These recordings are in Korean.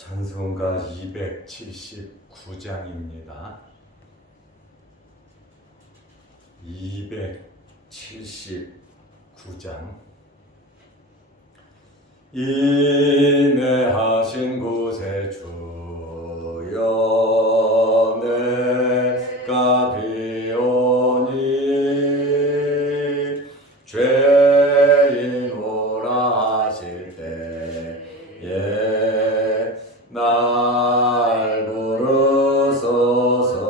찬송가 279장입니다. 279장. 인내하신 곳에 주여 내가 비오니 죄인 오라 하실 때에 날 부르소서.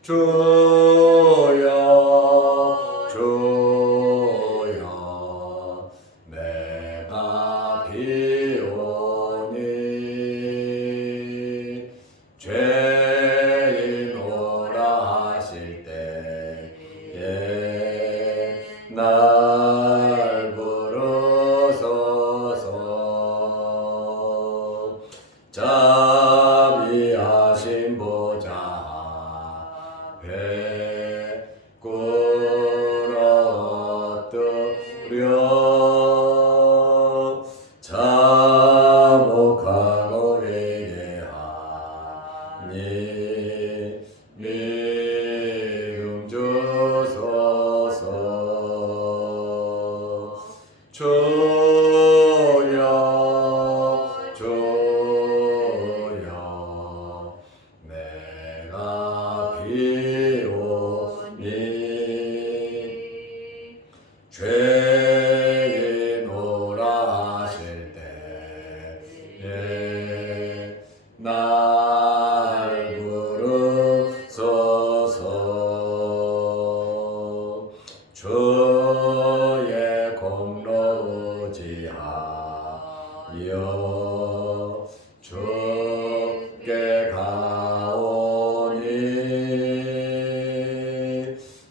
주여 주여 내가 비오니 죄인 오라 하실 때에 날 부르소서. 자비하신 보좌 앞에 꿇어 엎드려 자목하고 회개하니 믿음 주소서. 주여 주여 내가 비오니 죄인 오라 하실 때에 날 부르소서. 주의 공로 의지하여 주께 가오니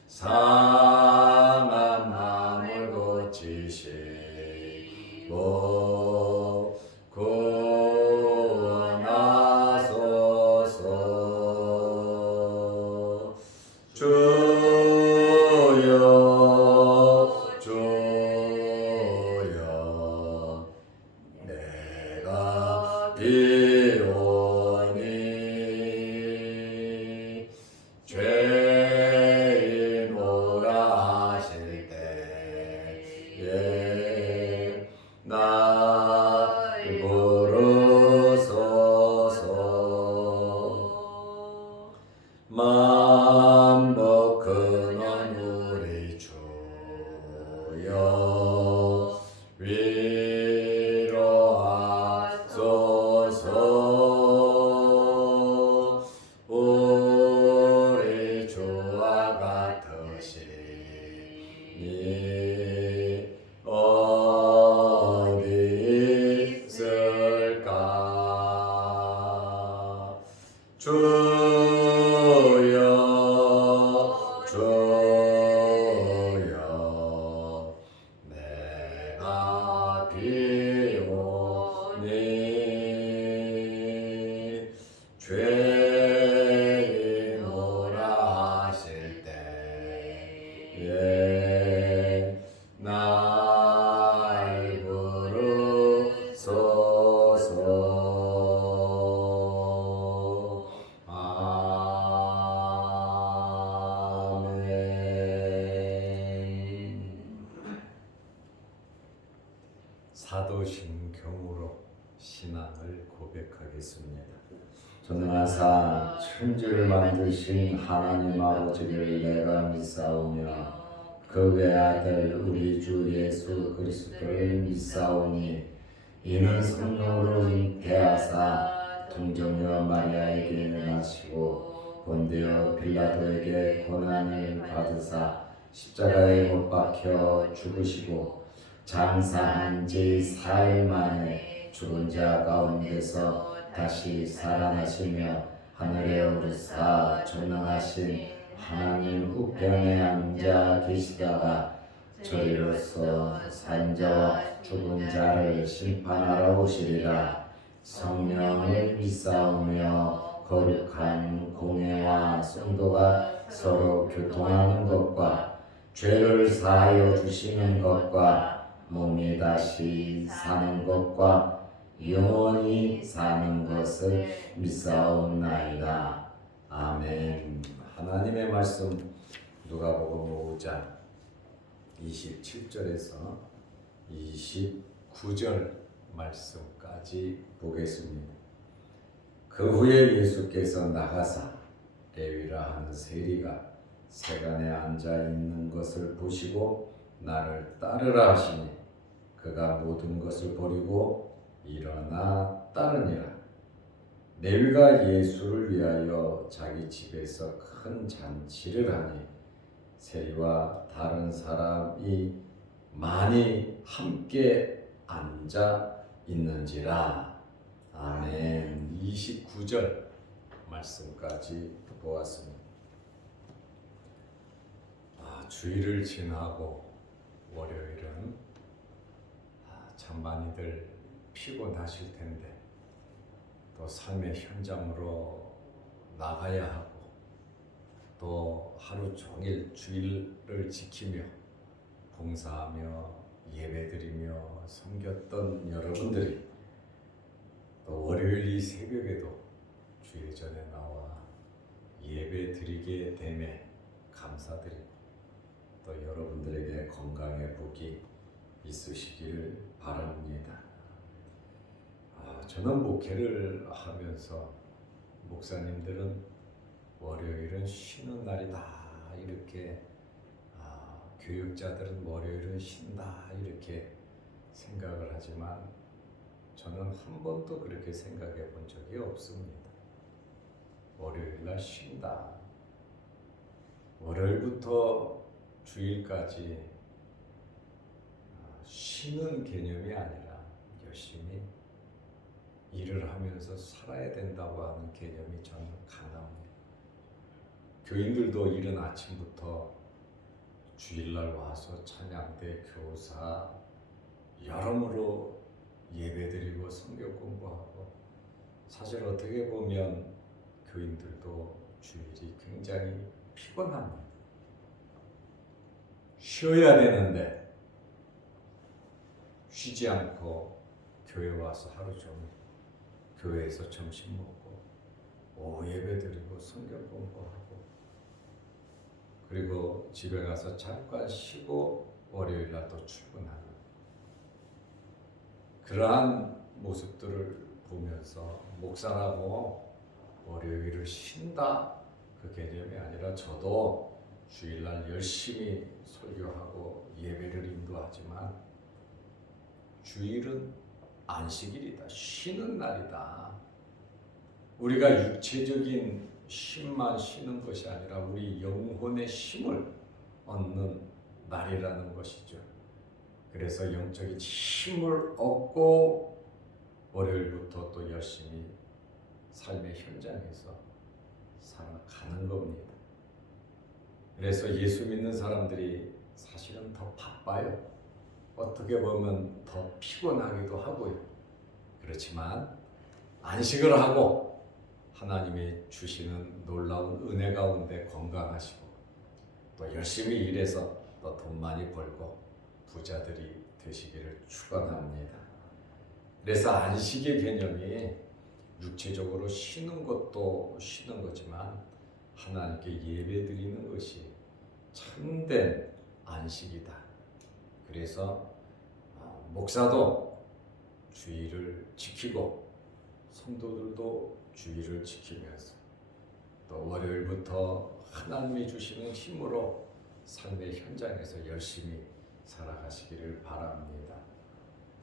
상한 마음을 고치시고 구원하소서. 주여 주여 내가 비오니 죄인 오라 하실 때에 날 부르소서. 만복 근원 우리 주여 위로하소서. 우리 주와 같으시니 어디 있을까. 주여 주여 내가 비오니 죄인 오라 하실 때에 날 부르소서. 아멘. 사도신경으로 신앙을 고백하겠습니다. 전능하사 천지를 만드신 하나님 아버지를 내가 믿사오며 그 외아들 우리 주 예수 그리스도를 믿사오니 이는 성령으로 잉태하사 동정녀 마리아에게 나시고 본디오 빌라도에게 고난을 받으사 십자가에 못 박혀 죽으시고 장사한 지 사흘 만에 죽은 자 가운데서 다시 살아나시며 하늘에 오르사 전능하신 하나님 우편에 앉아 계시다가 저리로서 산 자와 죽은 자를 심판하러 오시리라. 성령을 믿사오며 거룩한 공예와 성도가 서로 교통하는 것과 죄를 사하여 주시는 것과 몸이 다시 사는 것과 영원히 사는 것을 믿사옵나이다. 아멘. 하나님의 말씀 누가복음 5장 27절에서 29절 말씀까지 보겠습니다. 그 후에 예수께서 나가사 레위라 하는 세리가 세간에 앉아 있는 것을 보시고 나를 따르라 하시니 그가 모든 것을 버리고 일어나 따르니라. 레위가 예수를 위하여 자기 집에서 큰 잔치를 하니 세리와 다른 사람이 많이 함께 앉아 있는지라. 아멘. 29절 말씀까지 보았습니다. 주일을 지나고 월요일은 참 많이들 피곤하실 텐데 또 삶의 현장으로 나가야 하고 또 하루 종일 주일을 지키며 봉사하며 예배드리며 섬겼던 여러분들이 또 월요일 이 새벽에도 주일 전에 나와 예배드리게 됨에 감사드리고 또 여러분들에게 건강의 복이 있으시기를 바랍니다. 저는 목회를 하면서 목사님들은 월요일은 쉬는 날이다 이렇게 교육자들은 월요일은 쉰다 이렇게 생각을 하지만 저는 한 번도 그렇게 생각해 본 적이 없습니다. 월요일 날 쉰다. 월요일부터 주일까지 쉬는 개념이 아니라 열심히 일을 하면서 살아야 된다고 하는 개념이 저는 강합니다. 교인들도 이른 아침부터 주일날 와서 찬양대, 교사 여러모로 예배드리고 성경 공부하고 사실 어떻게 보면 교인들도 주일이 굉장히 피곤합니다. 쉬어야 되는데 쉬지 않고 교회 와서 하루 종일 교회에서 점심 먹고 오후 예배드리고 성경 공부하고 그리고 집에 가서 잠깐 쉬고 월요일 날 또 출근하는 그러한 모습들을 보면서 목사라고 월요일을 쉰다 그 개념이 아니라 저도 주일날 열심히 설교하고 예배를 인도하지만 주일은 안식일이다. 쉬는 날이다. 우리가 육체적인 쉼만 쉬는 것이 아니라 우리 영혼의 힘을 얻는 날이라는 것이죠. 그래서 영적인 힘을 얻고 월요일부터 또 열심히 삶의 현장에서 살아가는 겁니다. 그래서 예수 믿는 사람들이 사실은 더 바빠요. 어떻게 보면 더 피곤하기도 하고요. 그렇지만 안식을 하고 하나님이 주시는 놀라운 은혜 가운데 건강하시고 또 열심히 일해서 또 돈 많이 벌고 부자들이 되시기를 축원합니다. 그래서 안식의 개념이 육체적으로 쉬는 것도 쉬는 거지만 하나님께 예배드리는 것이 참된 안식이다. 그래서 목사도 주일을 지키고 성도들도 주일을 지키면서 또 월요일부터 하나님이 주시는 힘으로 삶의 현장에서 열심히 살아가시기를 바랍니다.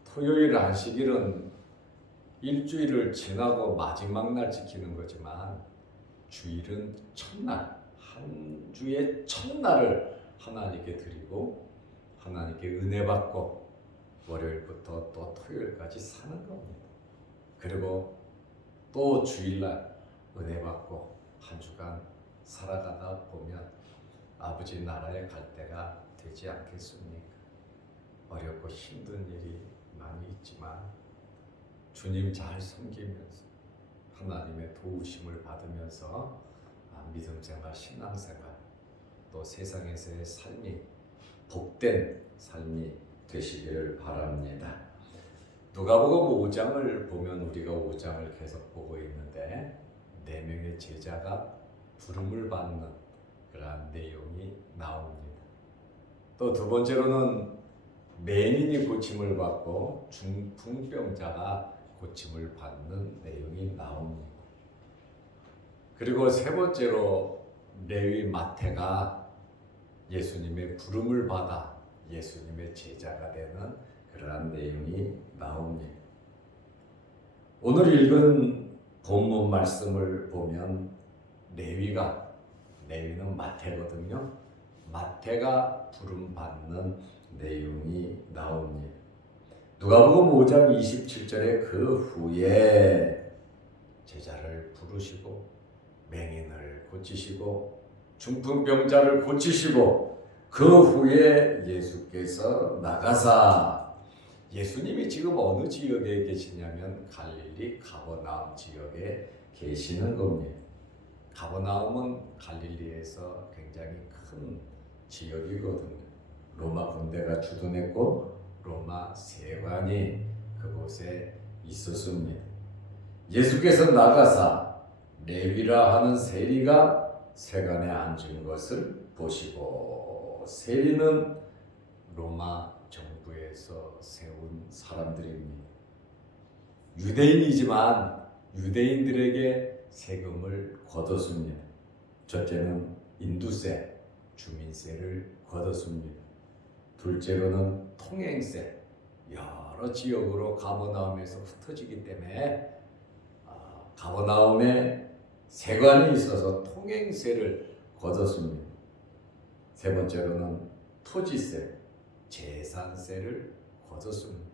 토요일 안식일은 일주일을 지나고 마지막 날 지키는 거지만 주일은 첫날, 한 주의 첫날을 하나님께 드리고 하나님께 은혜 받고 월요일부터 또 토요일까지 사는 겁니다. 그리고 또 주일날 은혜 받고 한 주간 살아가다 보면 아버지 나라에 갈 때가 되지 않겠습니까? 어렵고 힘든 일이 많이 있지만 주님 잘 섬기면서 하나님의 도우심을 받으면서 믿음 생활, 신앙 생활, 또 세상에서의 삶이 복된 삶이 되시기를 바랍니다. 누가복음 5장을 보면 우리가 5장을 계속 보고 있는데 4명의 제자가 부름을 받는 그러한 내용이 나옵니다. 또 두 번째로는 맹인이 고침을 받고 중풍병자가 고침을 받는 내용이 나옵니다. 그리고 세 번째로 레위 마태가 예수님의 부름을 받아 예수님의 제자가 되는 그러한 내용이 나옵니다. 오늘 읽은 본문 말씀을 보면 레위는 마태거든요. 마태가 부름 받는 내용이 나옵니다. 누가복음 5장 27절에 그 후에 제자를 부르시고 맹인을 고치시고 중풍병자를 고치시고 그 후에 예수께서 나가사 예수님이 지금 어느 지역에 계시냐면 갈릴리 가버나움 지역에 계시는 겁니다. 가버나움은 갈릴리에서 굉장히 큰 지역이거든요. 로마 군대가 주둔했고 로마 세관이 그곳에 있었습니다. 예수께서 나가사 레위라 하는 세리가 세관에 앉은 것을 보시고, 세리는 로마 정부에서 세운 사람들입니다. 유대인이지만 유대인들에게 세금을 걷었습니다. 첫째는 인두세, 주민세를 걷었습니다. 둘째로는 통행세, 여러 지역으로 가버나움에서 흩어지기 때문에 가버나움에 세관이 있어서 통행세를 걷었습니다. 세 번째로는 토지세, 재산세를 걷었습니다.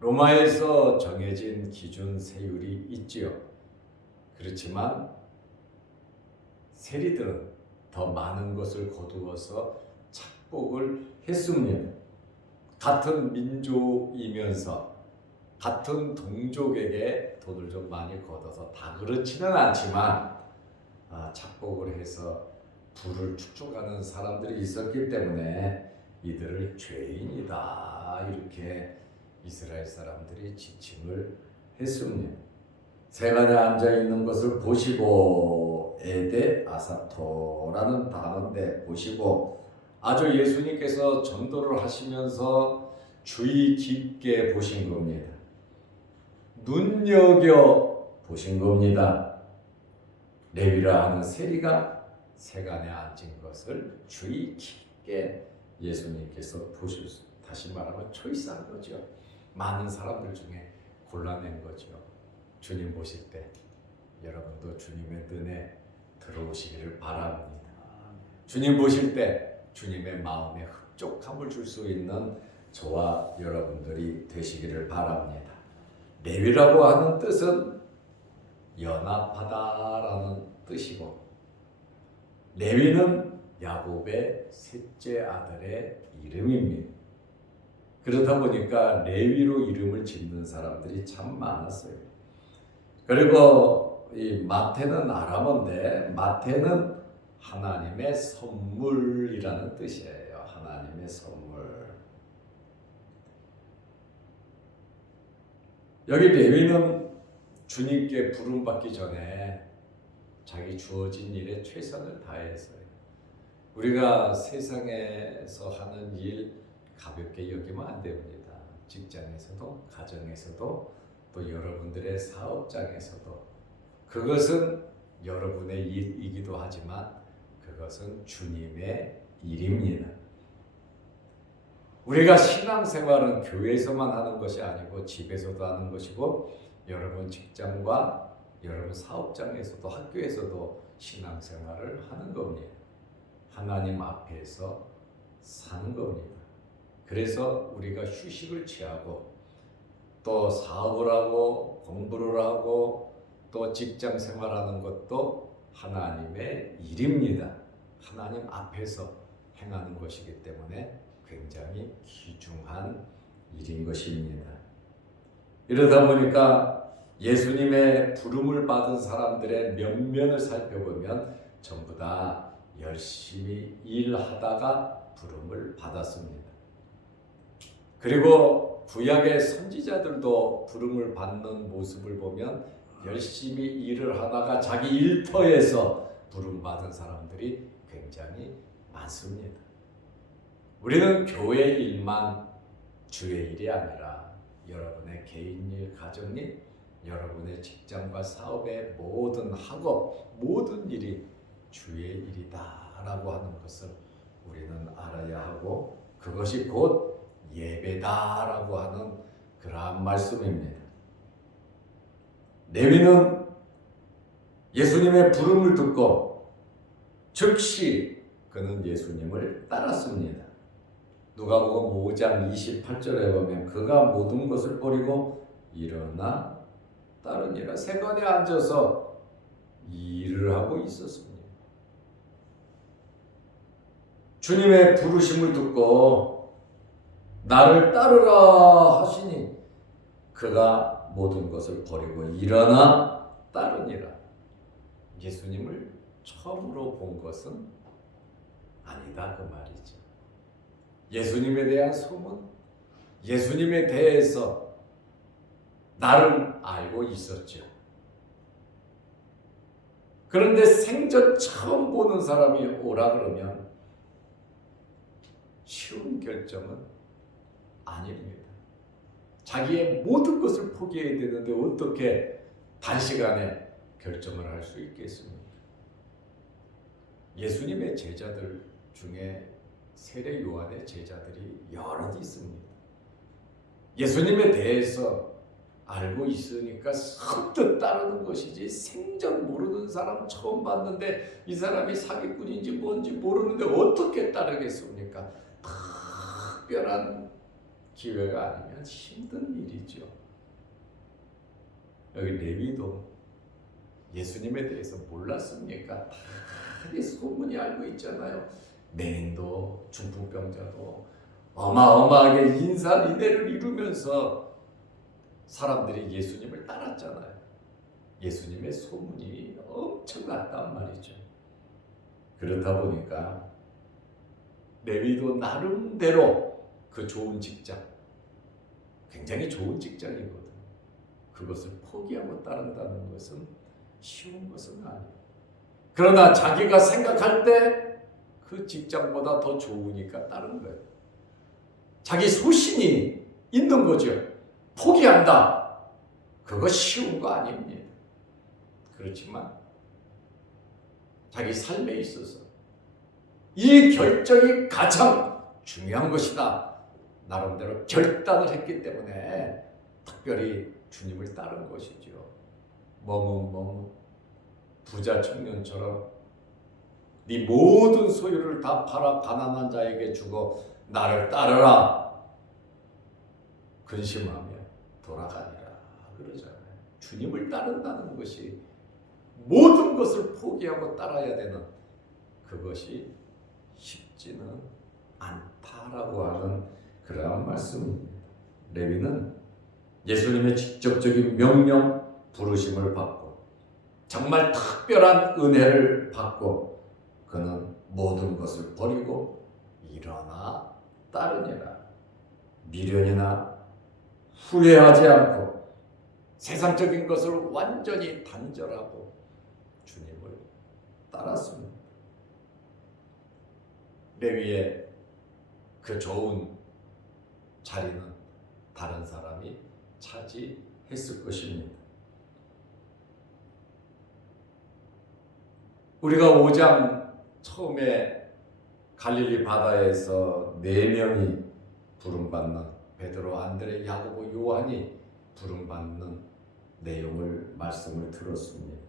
로마에서 정해진 기준 세율이 있지요. 그렇지만 세리들은 더 많은 것을 거두어서 착복을 했습니다. 같은 민족이면서 같은 동족에게 돈을 좀 많이 걷어서 다 그렇지는 않지만 착복을 해서 부를 축적하는 사람들이 있었기 때문에 이들을 죄인이다 이렇게 이스라엘 사람들이 지칭을 했습니다. 세관에 앉아 있는 것을 보시고, 에데 아사토라는 단어인데 보시고, 아주 예수님께서 전도를 하시면서 주의 깊게 보신 겁니다. 눈여겨 보신 겁니다. 레위라 하는 세리가 세관에 앉은 것을 주의 깊게 예수님께서 보셨습니다. 다시 말하면 초이스한 거죠. 많은 사람들 중에 골라낸 거죠. 주님 보실 때 여러분도 주님의 눈에 들어오시기를 바랍니다. 주님 보실 때 주님의 마음에 흡족함을 줄 수 있는 저와 여러분들이 되시기를 바랍니다. 레위라고 하는 뜻은 연합하다라는 뜻이고, 레위는 야곱의 셋째 아들의 이름입니다. 그렇다 보니까 레위로 이름을 짓는 사람들이 참 많았어요. 그리고 이 마태는 아람어인데 마태는 하나님의 선물이라는 뜻이에요. 하나님의 선물. 여기 레위는 주님께 부름받기 전에 자기 주어진 일에 최선을 다했어요. 우리가 세상에서 하는 일 가볍게 여기면 안 됩니다. 직장에서도, 가정에서도, 또 여러분들의 사업장에서도. 그것은 여러분의 일이기도 하지만 그것은 주님의 일입니다. 우리가 신앙생활은 교회에서만 하는 것이 아니고 집에서도 하는 것이고, 여러분 직장과 여러분 사업장에서도 학교에서도 신앙생활을 하는 겁니다. 하나님 앞에서 사는 겁니다. 그래서 우리가 휴식을 취하고 또 사업을 하고 공부를 하고 또 직장 생활하는 것도 하나님의 일입니다. 하나님 앞에서 행하는 것이기 때문에 굉장히 귀중한 일인 것입니다. 이러다 보니까 예수님의 부름을 받은 사람들의 면면을 살펴보면 전부 다 열심히 일하다가 부름을 받았습니다. 그리고 구약의 선지자들도 부름을 받는 모습을 보면 열심히 일을 하다가 자기 일터에서 부름받은 사람들이 굉장히 많습니다. 우리는 교회 일만 주의 일이 아니라 여러분의 개인 일, 가정 일, 여러분의 직장과 사업의 모든 학업, 모든 일이 주의 일이다라고 하는 것을 우리는 알아야 하고, 그것이 곧 예배다라고 하는 그러한 말씀입니다. 레위는 예수님의 부름을 듣고 즉시 그는 예수님을 따랐습니다. 누가복음 5장 28절에 보면 그가 모든 것을 버리고 일어나 따르니라. 세관에 앉아서 일을 하고 있었습니다. 주님의 부르심을 듣고 나를 따르라 하시니 그가 모든 것을 버리고 일어나 따르니라. 예수님을 처음으로 본 것은 아니다 그 말이죠. 예수님에 대한 소문, 예수님에 대해서 나름 알고 있었죠. 그런데 생전 처음 보는 사람이 오라 그러면 쉬운 결정은 아닙니다. 자기의 모든 것을 포기해야 되는데 어떻게 단시간에 결정을 할 수 있겠습니까? 예수님의 제자들 중에 세례 요한의 제자들이 여럿 있습니다. 예수님에 대해서 알고 있으니까 선뜻 따르는 것이지, 생전 모르는 사람 처음 봤는데 이 사람이 사기꾼인지 뭔지 모르는데 어떻게 따르겠습니까? 특별한 기회가 아니면 힘든 일이죠. 여기 레위도 예수님에 대해서 몰랐습니까? 다 소문이 알고 있잖아요. 맹인도 중풍병자도 어마어마하게 인산인해를 이루면서 사람들이 예수님을 따랐잖아요. 예수님의 소문이 엄청났단 말이죠. 그렇다 보니까 레위도 나름대로 그 좋은 직장, 굉장히 좋은 직장이거든. 그것을 포기하고 따른다는 것은 쉬운 것은 아니에요. 그러나 자기가 생각할 때 그 직장보다 더 좋으니까 따른 거예요. 자기 소신이 있는 거죠. 포기한다. 그거 쉬운 거 아닙니다. 그렇지만 자기 삶에 있어서 이 결정이 가장 중요한 것이다. 나름대로 결단을 했기 때문에 특별히 주님을 따른 것이죠. 머뭇머뭇 부자 청년처럼 네 모든 소유를 다 팔아 가난한 자에게 주고 나를 따르라. 근심하며 돌아가니라 그러잖아요. 주님을 따른다는 것이 모든 것을 포기하고 따라야 되는, 그것이 쉽지는 않다라고 하는 그러한 말씀입니다. 레위는 예수님의 직접적인 명령, 부르심을 받고 정말 특별한 은혜를 받고 그는 모든 것을 버리고 일어나 따르니라. 미련이나 후회하지 않고 세상적인 것을 완전히 단절하고 주님을 따랐습니다. 레위의 그 좋은 자리는 다른 사람이 차지했을 것입니다. 우리가 5장 처음에 갈릴리 바다에서 4명이 부름받는, 베드로, 안드레, 야고보, 요한이 부름받는 내용을 말씀을 들었습니다.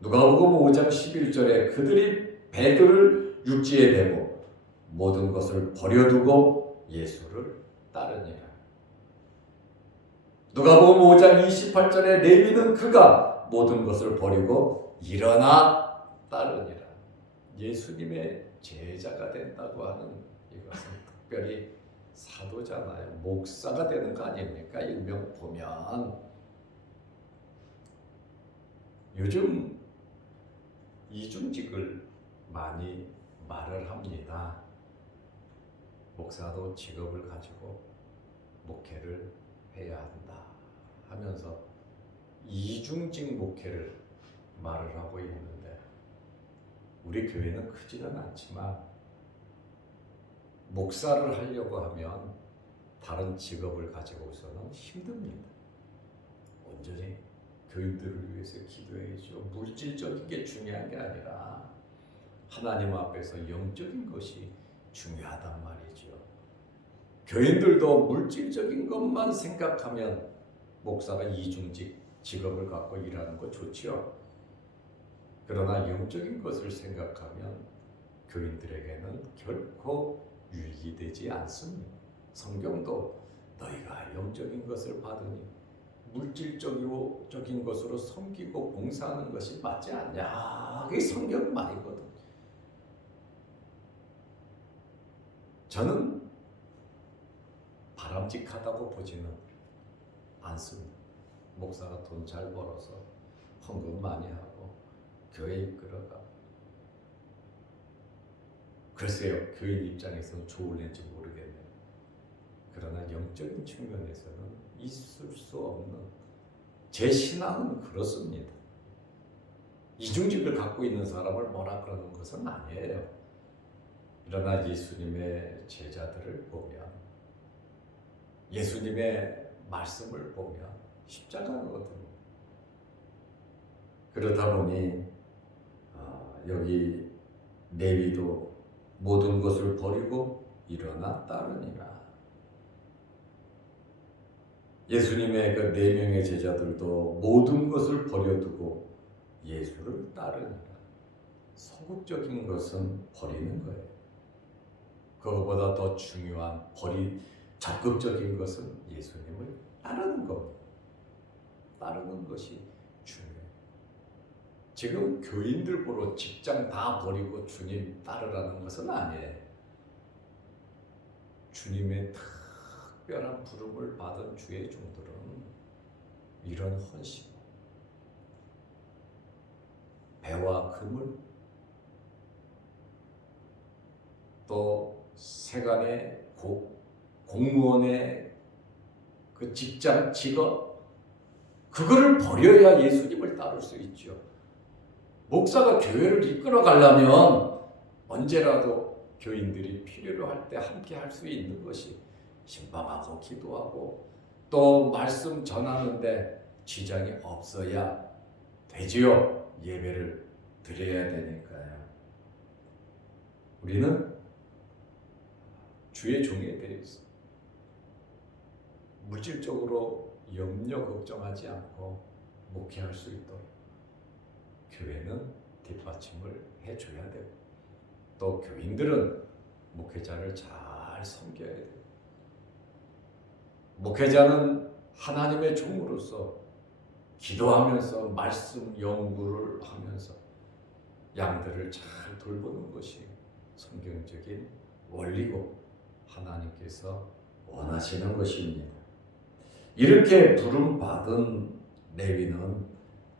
누가복음 5장 11절에 그들이 베드로를 육지에 대고 모든 것을 버려두고 예수를 따르니라. 누가복음 5장 28절에 레위는 그가 모든 것을 버리고 일어나 따르니라. 예수님의 제자가 된다고 하는 이것은 특별히 사도잖아요. 목사가 되는 거 아닙니까? 일명 보면 요즘 이중직을 많이 말을 합니다. 목사도 직업을 가지고 목회를 해야 한다 하면서 이중직 목회를 말을 하고 있는데, 우리 교회는 크지는 않지만 목사를 하려고 하면 다른 직업을 가지고서는 힘듭니다. 온전히 교인들을 위해서 기도해야죠. 물질적인 게 중요한 게 아니라 하나님 앞에서 영적인 것이 중요하단 말이죠. 교인들도 물질적인 것만 생각하면 목사가 이중직 직업을 갖고 일하는 거 좋지요. 그러나 영적인 것을 생각하면 교인들에게는 결코 유익이 되지 않습니다. 성경도 너희가 영적인 것을 받으니 물질적인 것으로 섬기고 봉사하는 것이 맞지 않냐, 그게 성경 말이거든. 저는 바람직하다고 보지는 않습니다. 목사가 돈 잘 벌어서 헌금 많이 하고 교회 이끌어가, 글쎄요, 교인 입장에서는 좋을는지 모르겠네요. 그러나 영적인 측면에서는 있을 수 없는, 제 신앙은 그렇습니다. 이중직을 갖고 있는 사람을 뭐라 그러는 것은 아니에요. 그러나 예수님의 제자들을 보면, 예수님의 말씀을 보면 십자가거든요. 그러다 보니 여기 레위도 모든 것을 버리고 일어나 따르니라. 예수님의 그 4명의 제자들도 모든 것을 버려두고 예수를 따르니라. 소극적인 것은 버리는 거예요. 그것보다 더 중요한 적극적인 것은 예수님을 따르는 겁니다. 따르는 것이 중요해요. 지금 교인들 보러 직장 다 버리고 주님 따르라는 것은 아니에요. 주님의 특별한 부름을 받은 주의 종들은 이런 헌신, 배와 금을, 또 세간의 공무원의 그 직장, 직업, 그거를 버려야 예수님을 따를 수 있죠. 목사가 교회를 이끌어 가려면 언제라도 교인들이 필요로 할 때 함께 할 수 있는 것이, 신방하고 기도하고 또 말씀 전하는데 지장이 없어야 되지요. 예배를 드려야 되니까요. 우리는 주의 종에 대해서 물질적으로 염려 걱정하지 않고 목회할 수 있도록 교회는 뒷받침을 해줘야 되고, 또 교인들은 목회자를 잘 섬겨야 돼요. 목회자는 하나님의 종으로서 기도하면서 말씀 연구를 하면서 양들을 잘 돌보는 것이 성경적인 원리고 하나님께서 원하시는 것입니다. 이렇게 부름받은 레위는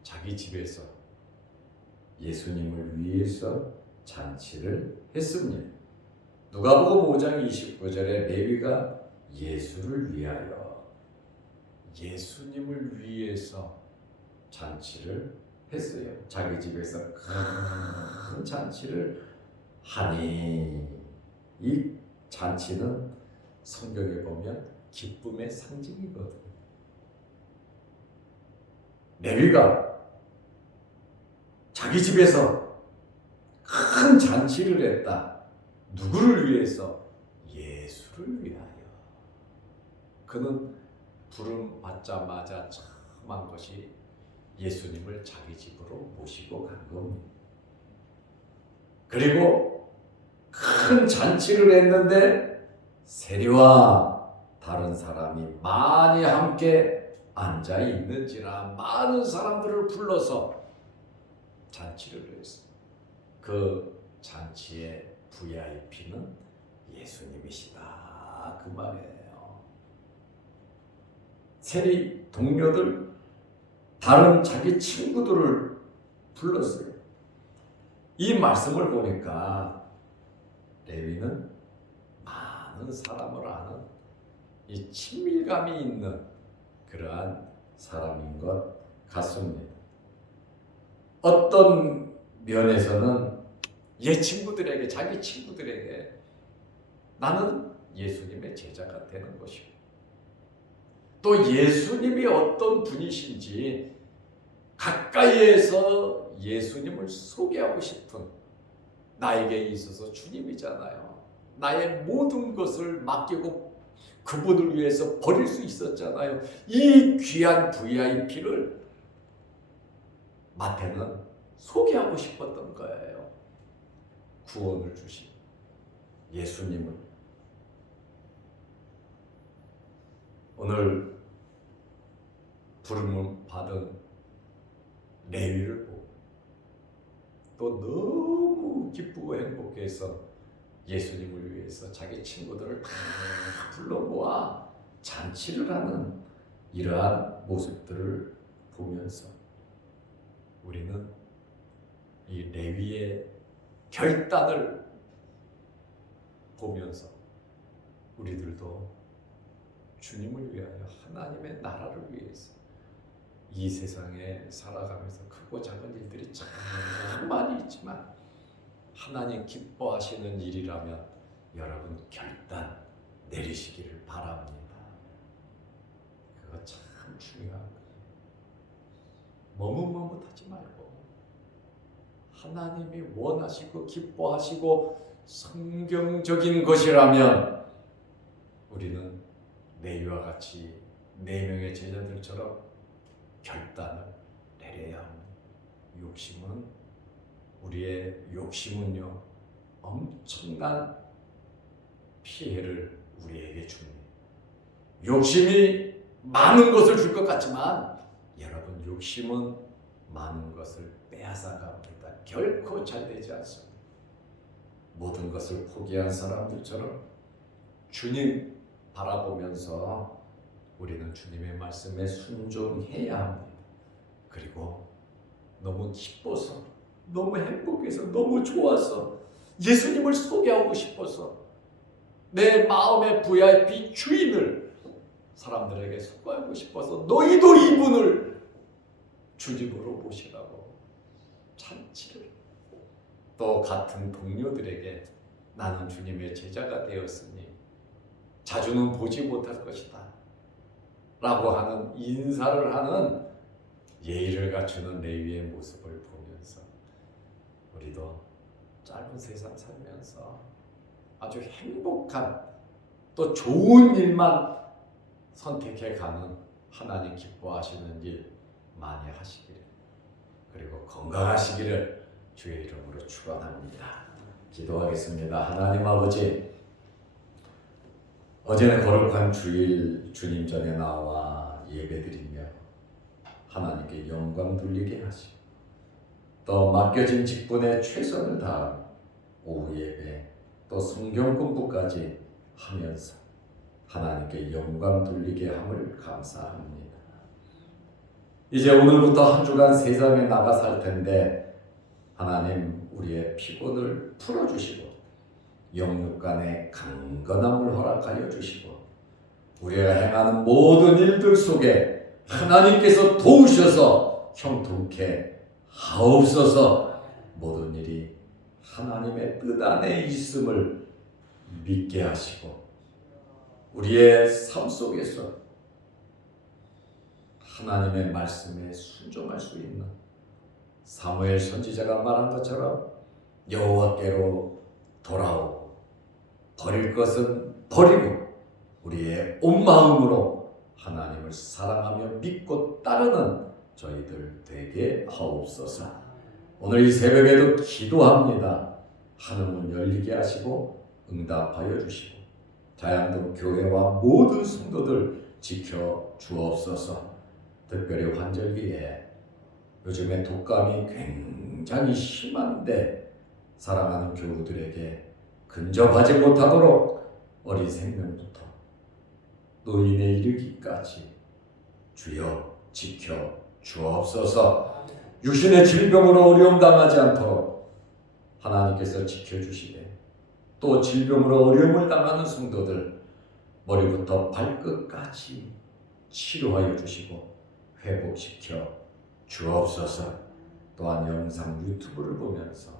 자기 집에서 예수님을 위해서 잔치를 했습니다. 누가복음 5장 29절에 레위가 예수를 위하여, 예수님을 위해서 잔치를 했어요. 자기 집에서 큰 잔치를 하니, 이 잔치는 성경에 보면 기쁨의 상징이거든요. 레위가 자기 집에서 큰 잔치를 했다. 누구를 위해서? 예수를 위하여. 그는 부름 받자마자 처음 한 것이 예수님을 자기 집으로 모시고 간 겁니다. 그리고 큰 잔치를 했는데 세리와 다른 사람이 많이 함께 앉아 있는지라 많은 사람들을 불러서 잔치를 했어요. 그 잔치의 VIP는 예수님이시다, 그 말이에요. 세리 동료들, 다른 자기 친구들을 불렀어요. 이 말씀을 보니까 레위는 많은 사람을 아는 이 친밀감이 있는 그러한 사람인 것 같습니다. 어떤 면에서는 친구들에게, 자기 친구들에게 나는 예수님의 제자가 되는 것이고, 또 예수님이 어떤 분이신지 가까이에서 예수님을 소개하고 싶은, 나에게 있어서 주님이잖아요. 나의 모든 것을 맡기고 그분을 위해서 버릴 수 있었잖아요. 이 귀한 VIP를 마태는 소개하고 싶었던 거예요. 구원을 주신 예수님을. 오늘 부름을 받은 레위를 보고 또 너무 기쁘고 행복해서 예수님을 위해서 자기 친구들을 다 불러 모아 잔치를 하는 이러한 모습들을 보면서 우리는 이 레위의 결단을 보면서 우리들도 주님을 위하여, 하나님의 나라를 위해서 이 세상에 살아가면서 크고 작은 일들이 참 많이 있지만 하나님 기뻐하시는 일이라면 여러분 결단 내리시기를 바랍니다. 그거 참 중요한 거예요. 머뭇머뭇하지 말고 하나님이 원하시고 기뻐하시고 성경적인 것이라면 우리는 레위와 같이 4명의 제자들처럼 결단을 내려야 합니다. 우리의 욕심은요, 엄청난 피해를 우리에게 줍니다. 욕심이 많은 것을 줄 것 같지만 여러분, 욕심은 많은 것을 빼앗아 갑니다. 결코 잘 되지 않습니다. 모든 것을 포기한 사람들처럼 주님 바라보면서 우리는 주님의 말씀에 순종해야 합니다. 그리고 너무 기뻐서, 너무 행복해서, 너무 좋아서, 예수님을 소개하고 싶어서 내 마음의 VIP 주인을 사람들에게 소개하고 싶어서 너희도 이분을 주님으로 모시라고 잔치를, 또 같은 동료들에게 나는 주님의 제자가 되었으니 자주는 보지 못할 것이다 라고 하는 인사를 하는 예의를 갖추는 레위의 모습을 보면서 우리도 짧은 세상 살면서 아주 행복한, 또 좋은 일만 선택해가는 하나님 기뻐하시는 일 많이 하시기를, 그리고 건강하시기를 주의 이름으로 축원합니다. 기도하겠습니다. 하나님 아버지, 어제는 거룩한 주일 주님 전에 나와 예배드리며 하나님께 영광 돌리게 하시고, 또 맡겨진 직분에 최선을 다하고 오후 예배 또 성경 공부까지 하면서 하나님께 영광 돌리게 함을 감사합니다. 이제 오늘부터 한 주간 세상에 나가 살 텐데 하나님, 우리의 피곤을 풀어주시고 영육 간의 강건함을 허락하여 주시고 우리가 행하는 모든 일들 속에 하나님께서 도우셔서 형통케 하옵소서. 모든 일이 하나님의 뜻 안에 있음을 믿게 하시고 우리의 삶 속에서 하나님의 말씀에 순종할 수 있는, 사무엘 선지자가 말한 것처럼 여호와께로 돌아오고 버릴 것은 버리고 우리의 온 마음으로 하나님을 사랑하며 믿고 따르는 저희들 되게 하옵소서. 오늘 이 새벽에도 기도합니다. 하늘문 열리게 하시고 응답하여 주시고 자양동 교회와 모든 성도들 지켜 주옵소서. 특별히 환절기에 요즘에 독감이 굉장히 심한데 사랑하는 교우들에게 근접하지 못하도록 어린 생명부터 노인에 이르기까지 주여 지켜 주옵소서. 육신의 질병으로 어려움 당하지 않도록 하나님께서 지켜주시되 또 질병으로 어려움을 당하는 성도들 머리부터 발끝까지 치료하여 주시고 회복시켜 주옵소서. 또한 영상 유튜브를 보면서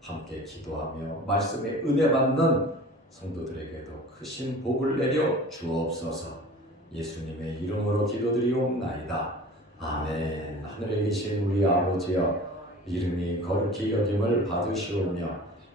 함께 기도하며 말씀에 은혜 받는 성도들에게도 크신 복을 내려 주옵소서. 예수님의 이름으로 기도드리옵나이다. 아멘. 하늘에 계신 우리 아버지여, 이름이 거룩히 여김을 받으시오며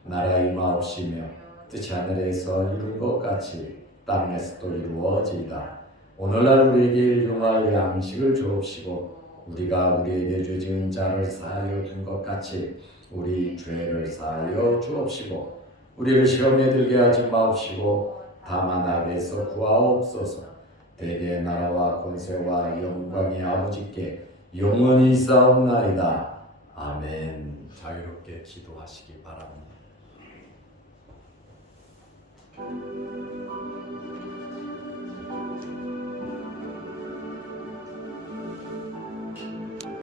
나라 임하옵시며 뜻이 하늘에서 이룬 것 같이 땅에서도 이루어지이다. 오늘날 우리에게 일용할 양식을 주옵시고 우리가 우리에게 죄 지은 자를 사하여 준 것 같이 우리 죄를 사하여 주옵시고 우리를 시험에 들게 하지 마옵시고 다만 악에서 구하옵소서. 대개 나라와 권세와 영광이 아버지께 영원히 있사옵나이다. 아멘. 자유롭게 기도하시기 바랍니다.